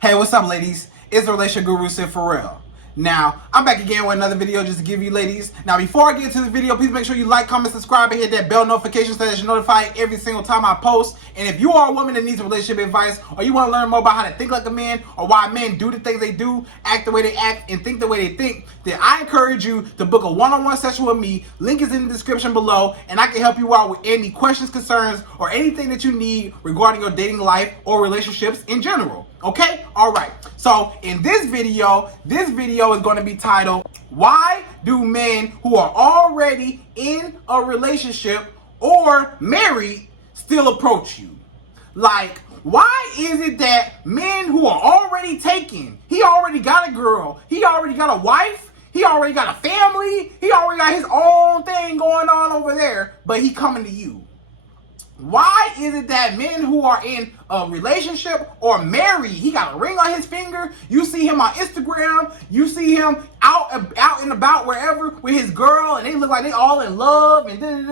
Hey, what's up, ladies? It's the Relationship Guru, Sydd Ferrell. Now, I'm back again with another video just to give you ladies. Now, before I get into the video, please make sure you like, comment, subscribe, and hit that bell notification so that you're notified every single time I post. And if you are a woman that needs relationship advice, or you want to learn more about how to think like a man, or why men do the things they do, act the way they act, and think the way they think, then I encourage you to book a one-on-one session with me. Link is in the description below, and I can help you out with any questions, concerns, or anything that you need regarding your dating life or relationships in general. Okay? All right. So in this video is going to be titled, Why Do Men Who Are Already in a Relationship or Married Still Approach You? Like, why is it that men who are already taken, he already got a girl, he already got a wife, he already got a family, he already got his own thing going on over there, but he coming to you? Why is it that men who are in a relationship or married, he got a ring on his finger, you see him on Instagram, you see him out and about wherever with his girl, and they look like they all in love, and and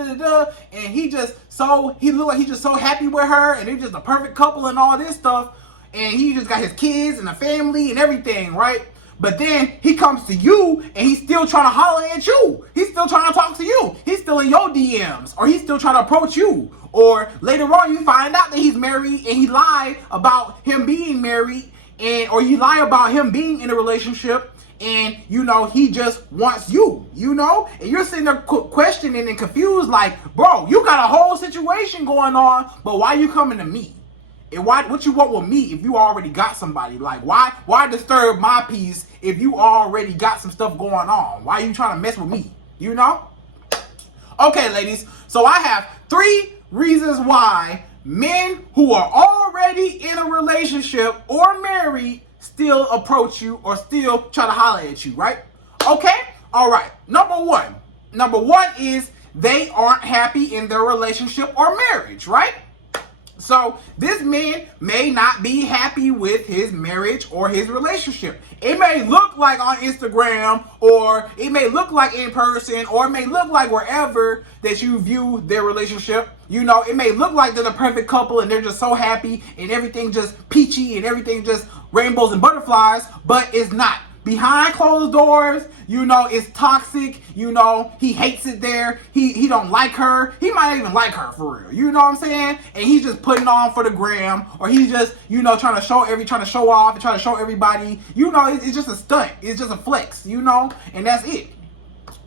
he look like he's just so happy with her, and they're just a perfect couple and all this stuff, and he just got his kids and a family and everything, right? But then he comes to you and he's still trying to holler at you. He's still trying to talk to you. He's still in your DMs, or he's still trying to approach you. Or later on you find out that he's married and he lied about him being married, or he lied about him being in a relationship, and he just wants you, and you're sitting there questioning and confused like, bro, you got a whole situation going on, but why you coming to me? And what you want with me if you already got somebody? Like, why disturb my peace if you already got some stuff going on? Why are you trying to mess with me? Okay, ladies, so I have 3 reasons why men who are already in a relationship or married still approach you or still try to holler at you, right? Okay? All right. Number one is they aren't happy in their relationship or marriage, right? So this man may not be happy with his marriage or his relationship. It may look like on Instagram, or it may look like in person, or it may look like wherever that you view their relationship. It may look like they're the perfect couple and they're just so happy and everything just peachy and everything just rainbows and butterflies, but it's not. Behind closed doors, it's toxic. He hates it there. He don't like her. He might not even like her for real. You know what I'm saying? And he's just putting on for the gram, or he's just, trying to show off and trying to show everybody. It's just a stunt. It's just a flex, and that's it.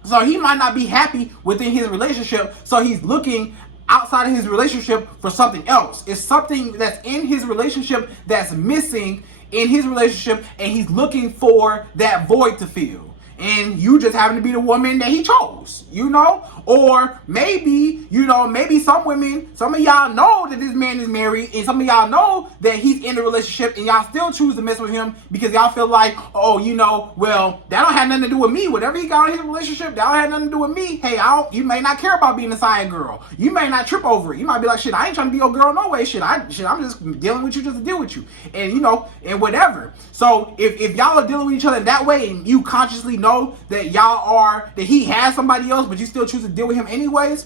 So he might not be happy within his relationship. So he's looking outside of his relationship for something else. It's something that's in his relationship that's missing in his relationship, and he's looking for that void to fill. And you just happen to be the woman that he chose, or maybe, maybe some of y'all know that this man is married, and some of y'all know that he's in a relationship, and y'all still choose to mess with him because y'all feel like, well, that don't have nothing to do with me. Whatever he got in his relationship, that don't have nothing to do with me. Hey, you may not care about being a side girl. You may not trip over it. You might be like, shit, I ain't trying to be your girl no way. I'm just dealing with you just to deal with you, and and whatever. So if y'all are dealing with each other that way, and you consciously know that he has somebody else, but you still choose to deal with him anyways,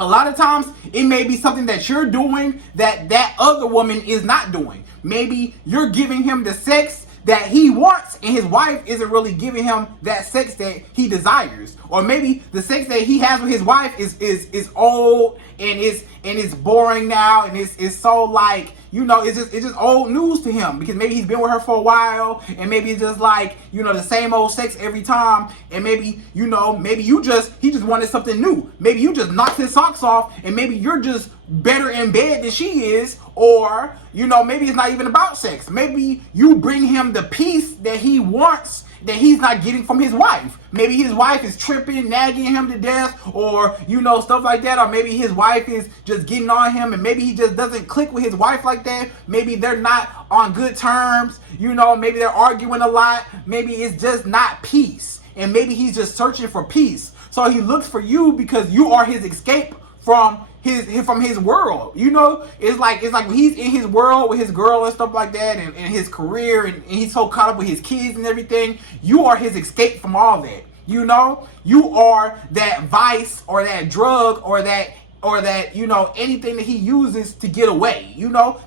a lot of times it may be something that you're doing that other woman is not doing. Maybe you're giving him the sex that he wants, and his wife isn't really giving him that sex that he desires. Or maybe the sex that he has with his wife is old and it's boring now, and it's so like, it's just old news to him, because maybe he's been with her for a while, and maybe it's just like, the same old sex every time, and maybe, maybe he just wanted something new. Maybe you just knocked his socks off, and maybe you're just better in bed than she is, or, maybe it's not even about sex. Maybe you bring him the peace that he wants that he's not getting from his wife. Maybe his wife is tripping, nagging him to death, or, stuff like that. Or maybe his wife is just getting on him, and maybe he just doesn't click with his wife like that. Maybe they're not on good terms. Maybe they're arguing a lot. Maybe it's just not peace. And maybe he's just searching for peace. So he looks for you because you are his escape from his world. It's like when he's in his world with his girl and stuff like that, and his career, and he's so caught up with his kids and everything, you are his escape from all that. You are that vice or that drug or that anything that he uses to get away.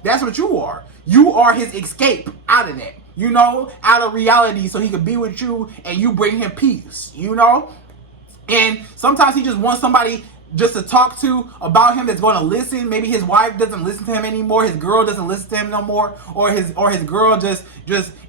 That's what you are. you are his escape out of that, you know, out of reality, so he could be with you and you bring him peace, you know. And sometimes he just wants somebody just to talk to about him that's going to listen. Maybe his wife doesn't listen to him anymore, his girl doesn't listen to him no more, or his girl just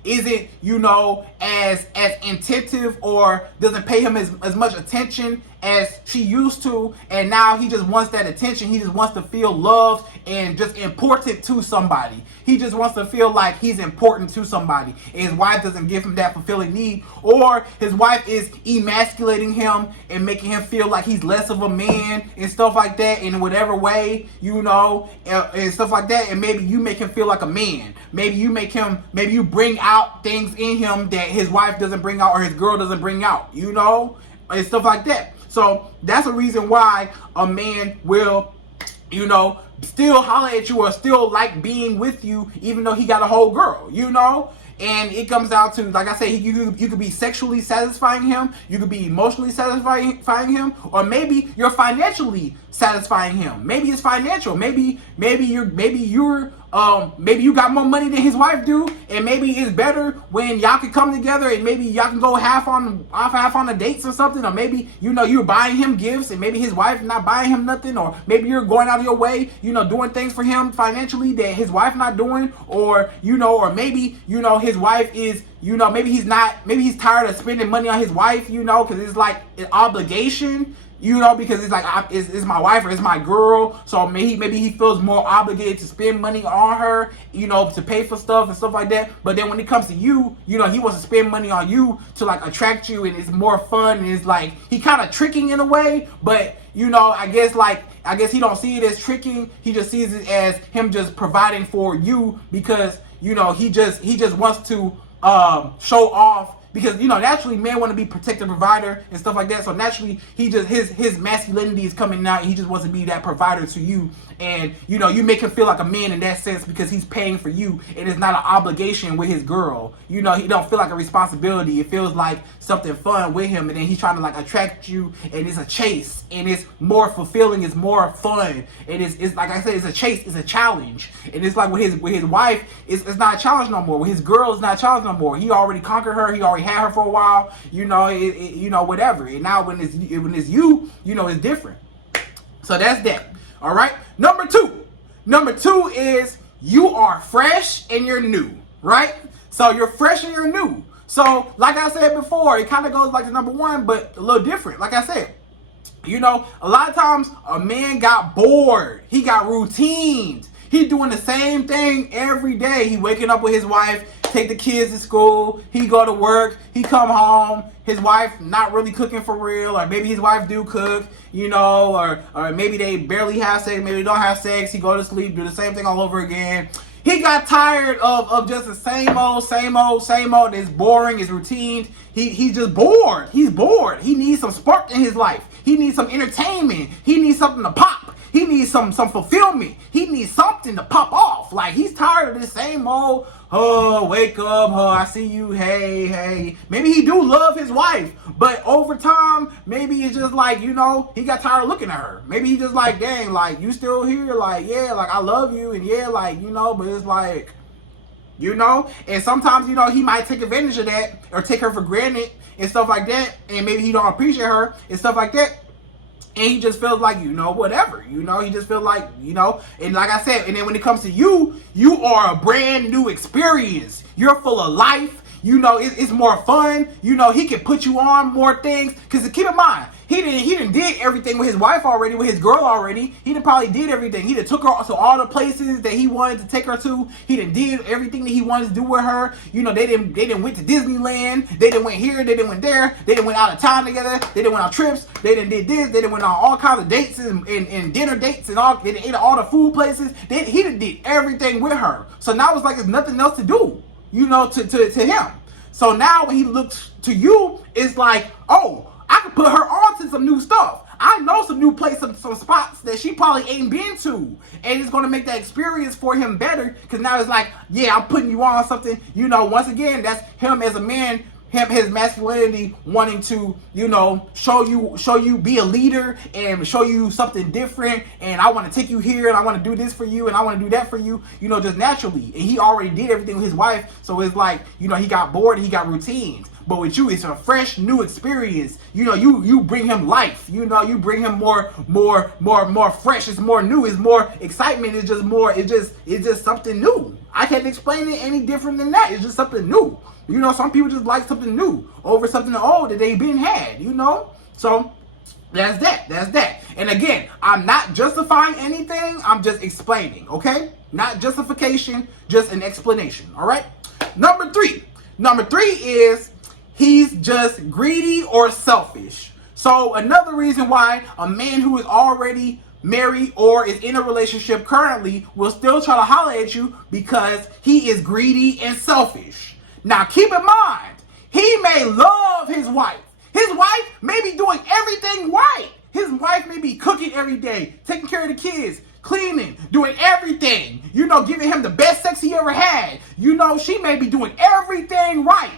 isn't, you know, as attentive, or doesn't pay him as much attention as she used to. And now he just wants that attention. He just wants to feel loved and just important to somebody. He just wants to feel like he's important to somebody, and his wife doesn't give him that fulfilling need, or his wife is emasculating him and making him feel like he's less of a man and stuff like that in whatever way, you know, and stuff like that. And maybe you make him feel like a man. Maybe you bring out things in him that his wife doesn't bring out, or his girl doesn't bring out, you know, and stuff like that. So that's a reason why a man will, you know, still holler at you or still like being with you, even though he got a whole girl, you know. And it comes down to, like I said, you could be sexually satisfying him, you could be emotionally satisfying him, or maybe you're financially satisfying him. Maybe it's financial. Maybe you got more money than his wife do, and maybe it's better when y'all can come together, and maybe y'all can go half on the dates or something. Or maybe, you know, you're buying him gifts and maybe his wife not buying him nothing, or maybe you're going out of your way, you know, doing things for him financially that his wife not doing, or, you know, or maybe, you know, his wife is, you know, maybe he's tired of spending money on his wife, you know, because it's like an obligation. You know, because it's like, it's my wife or it's my girl, so maybe he feels more obligated to spend money on her, you know, to pay for stuff and stuff like that. But then when it comes to you, you know, he wants to spend money on you to like attract you, and it's more fun, and it's like he kind of tricking in a way. But, you know, I guess he don't see it as tricking. He just sees it as him just providing for you, because, you know, he just wants to show off. Because, you know, naturally men want to be protective provider and stuff like that. So naturally he just his masculinity is coming out, and he just wants to be that provider to you. And, you know, you make him feel like a man in that sense, because he's paying for you, and it's not an obligation with his girl. You know, he don't feel like a responsibility. It feels like something fun with him, and then he's trying to like attract you, and it's a chase, and it's more fulfilling, it's more fun, and it's like I said, it's a chase, it's a challenge. And it's like with his wife, it's not a challenge no more. With his girl, it's not a challenge no more. He already conquered her. He already had her for a while. You know, you know, whatever. And now when it's you, you know, it's different. So that's that. All right. Number two is you are fresh and you're new, right? So you're fresh and you're new. So like I said before, it kind of goes like to number one, but a little different. Like I said, you know, a lot of times a man got bored. He got routines. He doing the same thing every day. He waking up with his wife, take the kids to school, he go to work, he come home, his wife not really cooking for real, or maybe his wife do cook, you know, or maybe they barely have sex, maybe they don't have sex, he go to sleep, do the same thing all over again. He got tired of just the same old. It's boring, it's routine. He's just bored. He's bored. He needs some spark in his life. He needs some entertainment. He needs something to pop. He needs some fulfillment. He needs something to pop off. Like, he's tired of this same old, oh, wake up, oh, I see you, hey. Maybe he do love his wife, but over time, maybe it's just like, you know, he got tired of looking at her. Maybe he just like, dang, like, you still here? Like, yeah, like, I love you, and yeah, like, you know, but it's like, you know, and sometimes, you know, he might take advantage of that, or take her for granted, and stuff like that, and maybe he don't appreciate her, and stuff like that. And he just feels like, you know, whatever, you know, he just feels like, you know, and like I said, and then when it comes to you, you are a brand new experience. You're full of life. You know, it's more fun. You know, he can put you on more things. Because keep in mind, he didn't did everything with his wife already, with his girl already. He done probably did everything. He done took her to all the places that he wanted to take her to. He done did everything that he wanted to do with her. You know, they didn't went to Disneyland. They done went here. They done went there. They done went out of town together. They done went on trips. They done did this. They done went on all kinds of dates and dinner dates and all. They done ate at all the food places. He done did everything with her. So now it's like there's nothing else to do, you know, to him. So now when he looks to you, it's like, oh, I can put her on to some new stuff. I know some new places, some spots that she probably ain't been to. And it's going to make that experience for him better. Because now it's like, yeah, I'm putting you on something. You know, once again, that's him as a man his masculinity wanting to, show you, be a leader and show you something different, and I want to take you here and I want to do this for you and I want to do that for you, just naturally. And he already did everything with his wife, so it's like, he got bored and he got routines. But with you, it's a fresh new experience. You bring him life. You bring him more fresh. It's more new. It's more excitement. It's just something new. I can't explain it any different than that. It's just something new. Some people just like something new over something old that they've been had. So that's that. And again, I'm not justifying anything. I'm just explaining. Okay, not justification, just an explanation. All right. Number three is, he's just greedy or selfish. So another reason why a man who is already married or is in a relationship currently will still try to holler at you because he is greedy and selfish. Now keep in mind, he may love his wife. His wife may be doing everything right. His wife may be cooking every day, taking care of the kids, cleaning, doing everything, giving him the best sex he ever had. She may be doing everything right.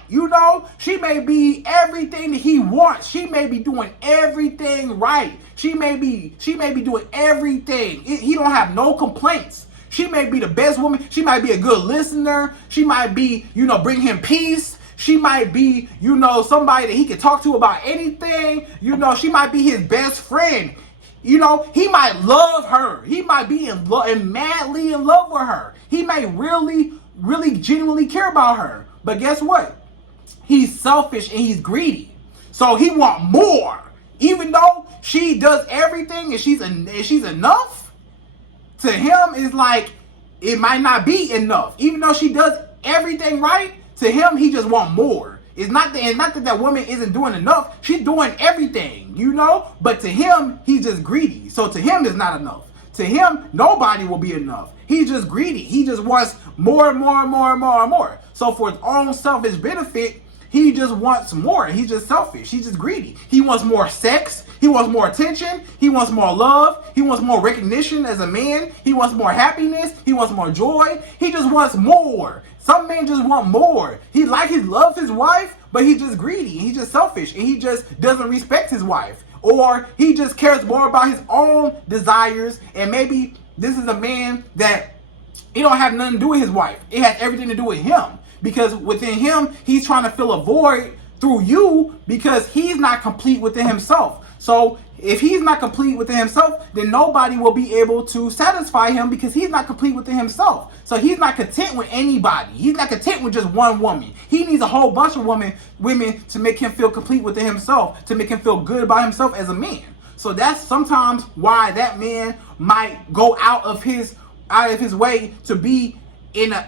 She may be everything that he wants. She may be doing everything right. She may be doing everything. He don't have no complaints. She may be the best woman. She might be a good listener. She might be, bring him peace. She might be, somebody that he can talk to about anything. She might be his best friend. He might love her. He might be in love and madly in love with her. He may really, really genuinely care about her. But guess what? He's selfish and he's greedy. So he wants more. Even though she does everything and she's enough, to him it's like it might not be enough. Even though she does everything right, to him he just wants more. It's not that woman isn't doing enough. She's doing everything, But to him, he's just greedy. So to him, it's not enough. To him, nobody will be enough. He's just greedy. He just wants more and more and more and more and more. So for his own selfish benefit, he just wants more. He's just selfish. He's just greedy. He wants more sex. He wants more attention. He wants more love. He wants more recognition as a man. He wants more happiness. He wants more joy. He just wants more. Some men just want more. He loves his wife, but he's just greedy. He's just selfish, and he just doesn't respect his wife. Or he just cares more about his own desires, and maybe this is a man that he don't have nothing to do with his wife. It has everything to do with him. Because within him, he's trying to fill a void through you because he's not complete within himself. So if he's not complete within himself, then nobody will be able to satisfy him because he's not complete within himself. So he's not content with anybody. He's not content with just one woman. He needs a whole bunch of women to make him feel complete within himself, to make him feel good about himself as a man. So that's sometimes why that man might go out of his way to be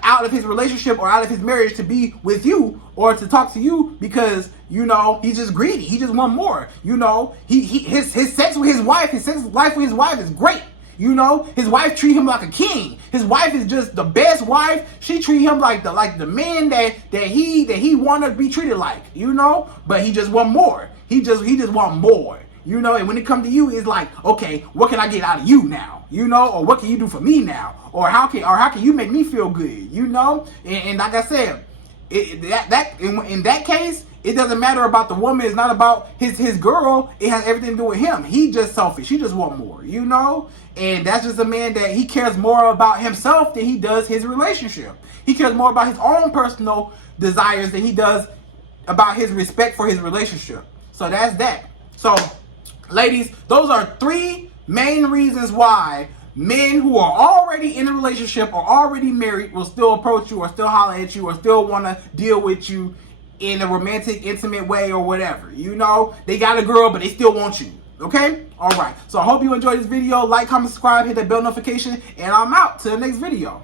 out of his relationship or out of his marriage to be with you or to talk to you because he's just greedy. He just want more. His sex with his wife, his sex life with his wife is great. His wife treat him like a king. His wife is just the best wife. She treat him like the man that he want to be treated like. But he just want more. He just want more. And when it comes to you, it's like, okay, what can I get out of you now? Or what can you do for me now? Or how can you make me feel good? And like I said, in that case, it doesn't matter about the woman. It's not about his girl. It has everything to do with him. He just selfish. He just want more, And that's just a man that he cares more about himself than he does his relationship. He cares more about his own personal desires than he does about his respect for his relationship. So that's that. So, ladies, those are 3 main reasons why men who are already in a relationship or already married will still approach you or still holler at you or still want to deal with you in a romantic, intimate way or whatever. They got a girl, but they still want you. Okay? All right. So I hope you enjoyed this video. Like, comment, subscribe, hit that bell notification, and I'm out. Till the next video.